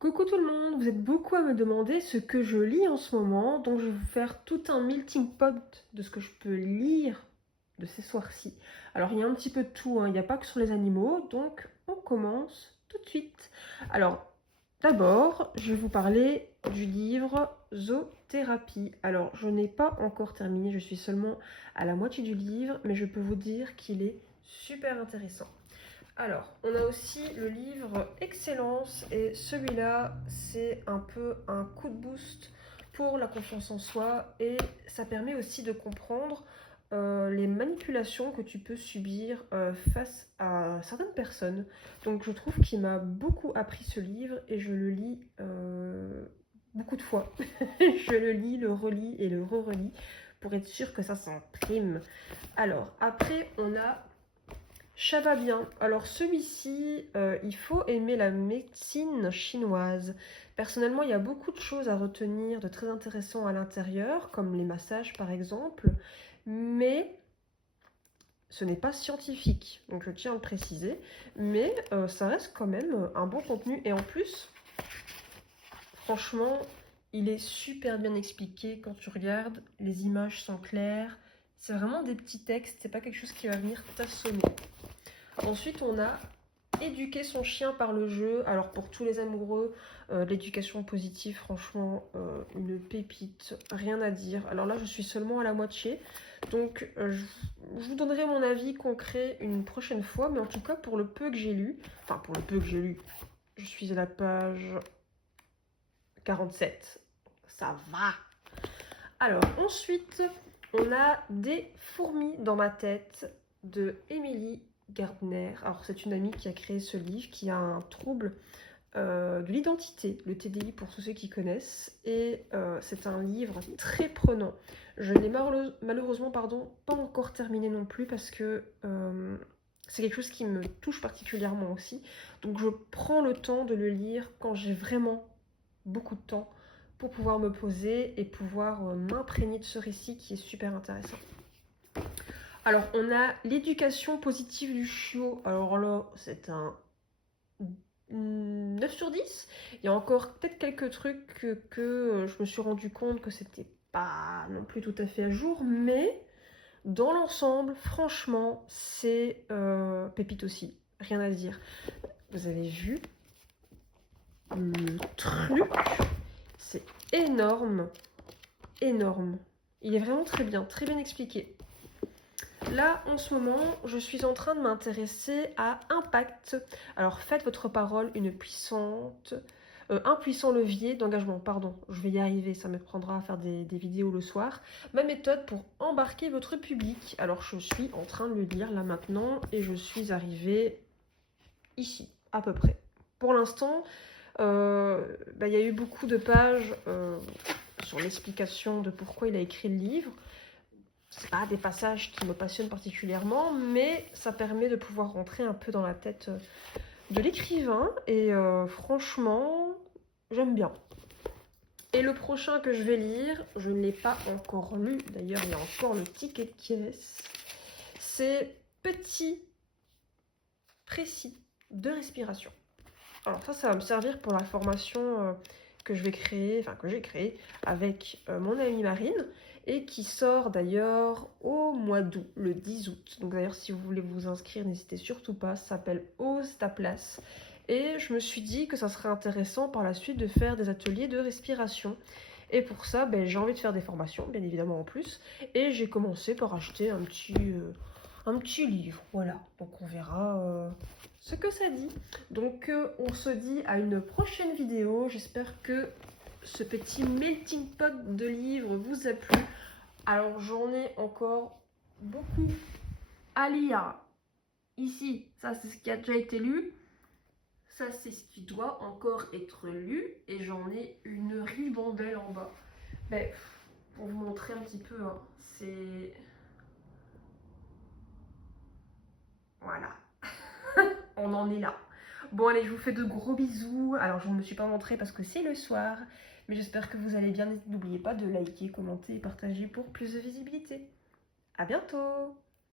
Coucou tout le monde, vous êtes beaucoup à me demander ce que je lis en ce moment, donc je vais vous faire tout un melting pot de ce que je peux lire de ces soirs-ci. Alors il y a un petit peu de tout, hein. Il n'y a pas que sur les animaux, donc on commence tout de suite. Alors d'abord, je vais vous parler du livre Zoothérapie. Alors je n'ai pas encore terminé, je suis seulement à la moitié du livre, mais je peux vous dire qu'il est super intéressant. Alors, on a aussi le livre Excellence et celui-là, c'est un peu un coup de boost pour la confiance en soi et ça permet aussi de comprendre les manipulations que tu peux subir face à certaines personnes. Donc je trouve qu'il m'a beaucoup appris ce livre et je le lis beaucoup de fois. Je le lis, le relis et le re-relis pour être sûr que ça s'imprime. Alors, après, on a ça va bien. Alors celui-ci, il faut aimer la médecine chinoise. Personnellement, il y a beaucoup de choses à retenir de très intéressant à l'intérieur, comme les massages par exemple, mais ce n'est pas scientifique, donc je tiens à le préciser, mais ça reste quand même un bon contenu. Et en plus, franchement, il est super bien expliqué quand tu regardes, les images sont claires, c'est vraiment des petits textes, c'est pas quelque chose qui va venir t'assommer. Ensuite, on a éduquer son chien par le jeu. Alors pour tous les amoureux, l'éducation positive, franchement, une pépite, rien à dire. Alors là, je suis seulement à la moitié, donc je vous donnerai mon avis concret une prochaine fois, mais en tout cas pour le peu que j'ai lu, enfin pour le peu que j'ai lu, je suis à la page 47. Ça va. Alors ensuite, on a Des fourmis dans ma tête de Émilie Gardner. Alors c'est une amie qui a créé ce livre, qui a un trouble de l'identité, le TDI pour tous ceux qui connaissent, et c'est un livre très prenant. Je n'ai malheureusement pas encore terminé non plus parce que c'est quelque chose qui me touche particulièrement aussi. Donc je prends le temps de le lire quand j'ai vraiment beaucoup de temps pour pouvoir me poser et pouvoir m'imprégner de ce récit qui est super intéressant. Alors, on a l'éducation positive du chiot. Alors là, c'est un 9 sur 10. Il y a encore peut-être quelques trucs que je me suis rendu compte que c'était pas non plus tout à fait à jour, mais dans l'ensemble, franchement, c'est pépite aussi. Rien à dire. Vous avez vu le truc, c'est énorme, énorme. Il est vraiment très bien expliqué. Là, en ce moment, je suis en train de m'intéresser à Impact. Alors, faites votre parole un puissant levier d'engagement. Pardon, je vais y arriver, ça me prendra à faire des vidéos le soir. Ma méthode pour embarquer votre public. Alors, je suis en train de le lire là maintenant et je suis arrivée ici, à peu près. Pour l'instant, il y a eu beaucoup de pages sur l'explication de pourquoi il a écrit le livre. C'est pas des passages qui me passionnent particulièrement, mais ça permet de pouvoir rentrer un peu dans la tête de l'écrivain et franchement, j'aime bien. Et le prochain que je vais lire, je ne l'ai pas encore lu, d'ailleurs il y a encore le ticket de caisse, c'est Petit précis de respiration. Alors ça va me servir pour la formation que j'ai créée avec mon amie Marine et qui sort d'ailleurs au mois d'août, le 10 août. Donc d'ailleurs si vous voulez vous inscrire, n'hésitez surtout pas, ça s'appelle Ose ta place. Et je me suis dit que ça serait intéressant par la suite de faire des ateliers de respiration. Et pour ça, j'ai envie de faire des formations, bien évidemment en plus. Et j'ai commencé par acheter un petit livre, voilà. Donc on verra ce que ça dit. Donc on se dit à une prochaine vidéo. J'espère que ce petit melting pot de livres vous a plu. Alors j'en ai encore beaucoup à lire. Ici, ça c'est ce qui a déjà été lu. Ça c'est ce qui doit encore être lu. Et j'en ai une ribambelle en bas. Pour vous montrer un petit peu, hein, c'est... Voilà. On en est là. Bon allez, je vous fais de gros bisous. Alors je ne me suis pas montrée parce que c'est le soir, mais j'espère que vous allez bien. N'oubliez pas de liker, commenter et partager pour plus de visibilité. À bientôt!